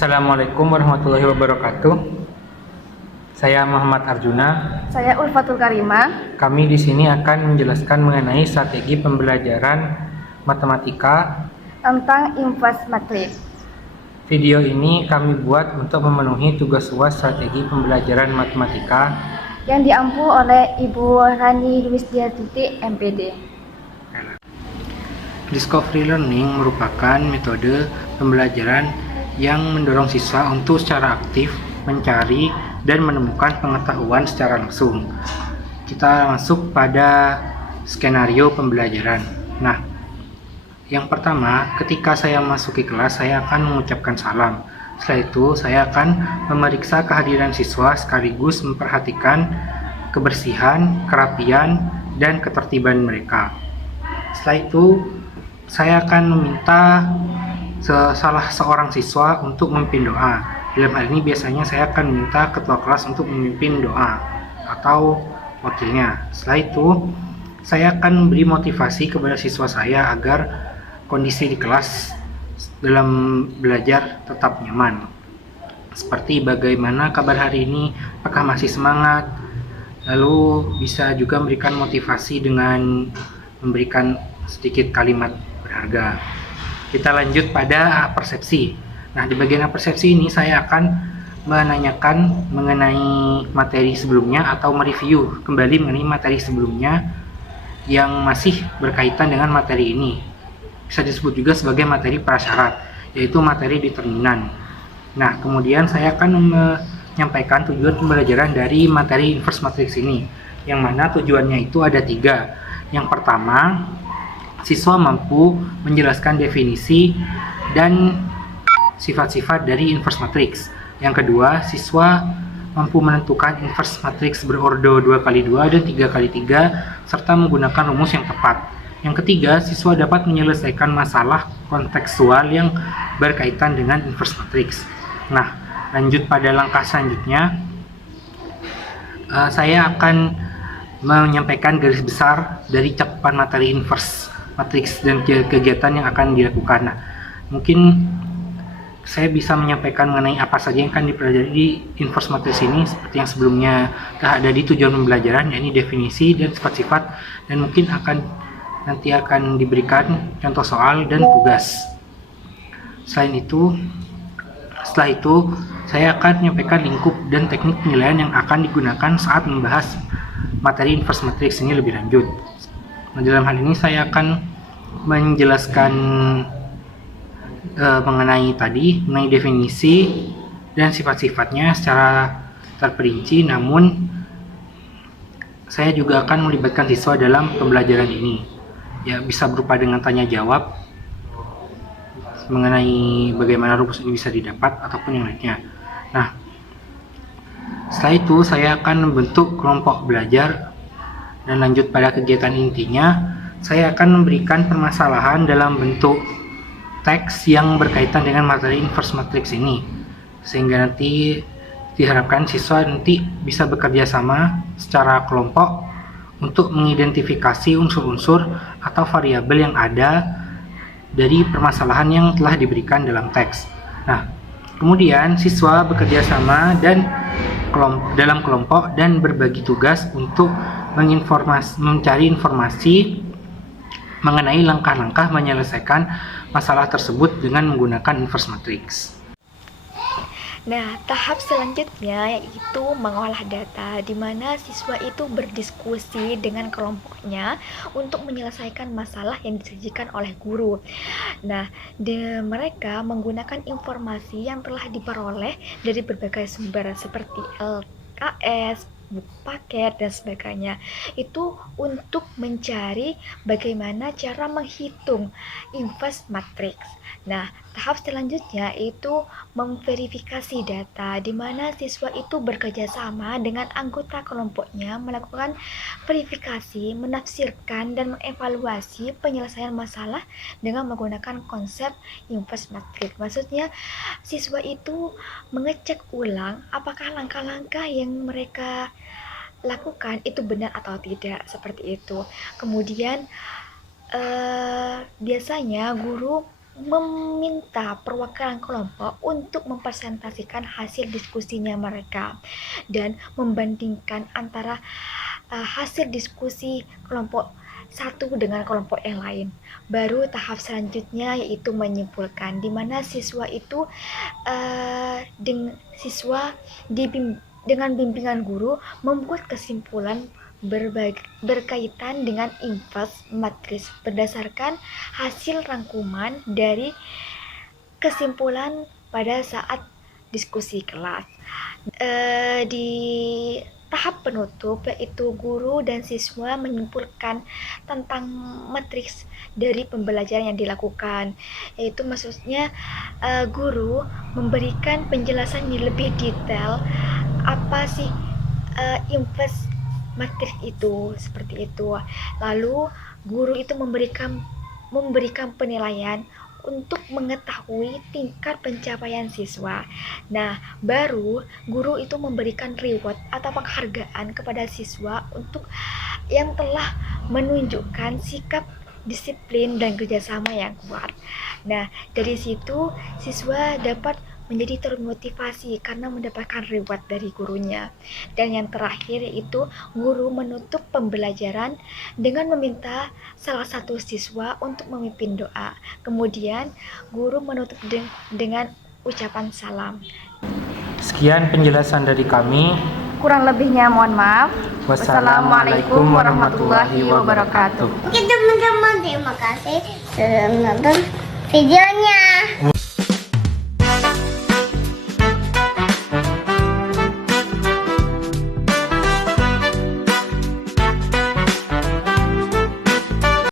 Assalamualaikum warahmatullahi wabarakatuh. Saya Muhammad Arjuna. Saya Ulfatul Karimah. Kami di sini akan menjelaskan mengenai strategi pembelajaran matematika Tentang inverse matrix. Video ini kami buat untuk memenuhi tugas UAS strategi pembelajaran matematika yang diampu oleh Ibu Rani Wisdiati MPD. Discovery Learning merupakan metode pembelajaran yang mendorong siswa untuk secara aktif mencari dan menemukan pengetahuan secara langsung. Kita masuk pada skenario pembelajaran. Nah, yang pertama, ketika saya masuki kelas, saya akan mengucapkan salam. Setelah itu, saya akan memeriksa kehadiran siswa sekaligus memperhatikan kebersihan, kerapian, dan ketertiban mereka. Setelah itu, saya akan meminta salah seorang siswa untuk memimpin doa. Dalam hal ini biasanya saya akan meminta ketua kelas untuk memimpin doa atau wakilnya. Setelah itu, saya akan memberi motivasi kepada siswa saya agar kondisi di kelas dalam belajar tetap nyaman. Seperti bagaimana kabar hari ini, apakah masih semangat? Lalu bisa juga memberikan motivasi dengan memberikan sedikit kalimat berharga. Kita lanjut pada persepsi. Nah, di bagian persepsi ini saya akan menanyakan mengenai materi sebelumnya atau mereview kembali mengenai materi sebelumnya yang masih berkaitan dengan materi ini. Bisa disebut juga sebagai materi prasyarat, yaitu materi determinan. Nah, kemudian saya akan menyampaikan tujuan pembelajaran dari materi inverse matrix ini, yang mana tujuannya itu ada 3. Yang pertama, siswa mampu menjelaskan definisi dan sifat-sifat dari inverse matrix. Yang kedua, siswa mampu menentukan inverse matrix berordo 2x2 dan 3x3 serta menggunakan rumus yang tepat. Yang ketiga, siswa dapat menyelesaikan masalah kontekstual yang berkaitan dengan inverse matrix. Nah, lanjut pada langkah selanjutnya, saya akan menyampaikan garis besar dari cakupan materi inverse matrix dan kegiatan yang akan dilakukan. Nah, mungkin saya bisa menyampaikan mengenai apa saja yang akan dipelajari di inverse matrix ini seperti yang sebelumnya ada di tujuan pembelajaran, yakni definisi dan sifat-sifat, dan mungkin nanti akan diberikan contoh soal dan tugas. Setelah itu saya akan menyampaikan lingkup dan teknik penilaian yang akan digunakan saat membahas materi inverse matrix ini lebih lanjut. Nah, dalam hal ini saya akan menjelaskan mengenai definisi dan sifat-sifatnya secara terperinci, namun saya juga akan melibatkan siswa dalam pembelajaran ini. Ya, bisa berupa dengan tanya jawab mengenai bagaimana rumus ini bisa didapat ataupun yang lainnya. Nah, setelah itu saya akan membentuk kelompok belajar dan lanjut pada kegiatan intinya. Saya akan memberikan permasalahan dalam bentuk teks yang berkaitan dengan materi inverse matrix ini, sehingga nanti diharapkan siswa nanti bisa bekerja sama secara kelompok untuk mengidentifikasi unsur-unsur atau variabel yang ada dari permasalahan yang telah diberikan dalam teks. Nah, kemudian siswa bekerja sama dalam kelompok dan berbagi tugas untuk mencari informasi mengenai langkah-langkah menyelesaikan masalah tersebut dengan menggunakan inverse matrix. Nah, tahap selanjutnya yaitu mengolah data, di mana siswa itu berdiskusi dengan kelompoknya untuk menyelesaikan masalah yang disajikan oleh guru. Nah, mereka menggunakan informasi yang telah diperoleh dari berbagai sumber seperti LKS, buku paket, dan sebagainya. Itu untuk mencari bagaimana cara menghitung inverse matrix. Nah, tahap selanjutnya itu memverifikasi data, di mana siswa itu bekerja sama dengan anggota kelompoknya melakukan verifikasi, menafsirkan, dan mengevaluasi penyelesaian masalah dengan menggunakan konsep inverse matrix. Maksudnya, siswa itu mengecek ulang apakah langkah-langkah yang mereka lakukan itu benar atau tidak, seperti itu. Kemudian biasanya guru meminta perwakilan kelompok untuk mempresentasikan hasil diskusinya mereka dan membandingkan antara hasil diskusi kelompok satu dengan kelompok yang lain. Baru tahap selanjutnya yaitu menyimpulkan, di mana siswa itu dengan bimbingan guru membuat kesimpulan berkaitan dengan invers matris berdasarkan hasil rangkuman dari kesimpulan pada saat diskusi kelas. Di tahap penutup yaitu guru dan siswa menyimpulkan tentang matriks dari pembelajaran yang dilakukan, yaitu maksudnya guru memberikan penjelasan yang lebih detail apa sih invers matriks itu, seperti itu. Lalu guru itu memberikan penilaian untuk mengetahui tingkat pencapaian siswa. Nah, baru guru itu memberikan reward atau penghargaan kepada siswa untuk yang telah menunjukkan sikap disiplin dan kerjasama yang kuat. Nah, dari situ siswa dapat menjadi termotivasi karena mendapatkan reward dari gurunya. Dan yang terakhir yaitu guru menutup pembelajaran dengan meminta salah satu siswa untuk memimpin doa. Kemudian guru menutup dengan ucapan salam. Sekian penjelasan dari kami. Kurang lebihnya mohon maaf. Wassalamualaikum warahmatullahi wabarakatuh. Oke teman-teman, terima kasih sudah menonton videonya.